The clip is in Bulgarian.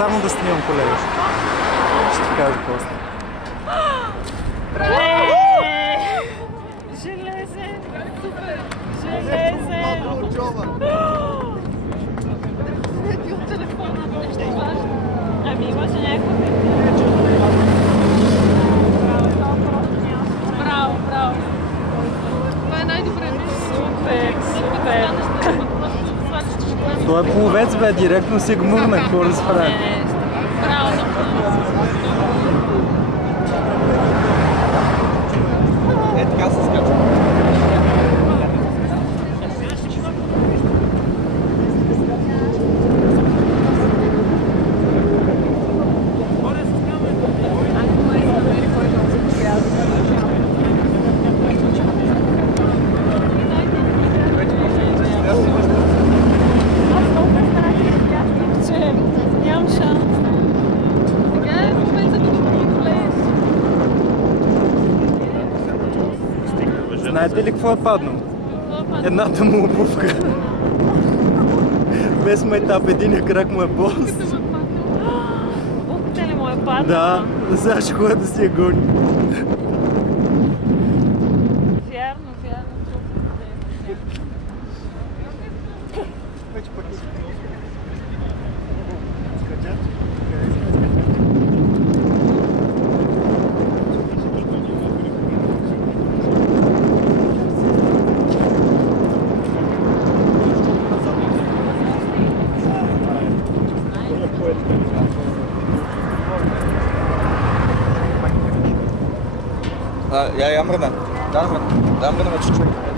само да снимам, колега. Ще ти кажа после. Железен! Супер! Железен! Не ти от телефона, нещо важно. Ами имаше някакво Браво, браво! Това е най-добре. Супер, супер! Той е пловец, бе, директно си гмурна, какво да се прави? Браво! Е, така се скачва. Нямам шанс. Сега е момента да го преодолееш. Знаете ли какво е паднал? Едната му обувка. Без майтап, един крак му е бос. Обувката ли му е паднала? Да, сега ще ходя да си я гони. Вярно, вярно. Ja, mrna. Da mrna me čuček.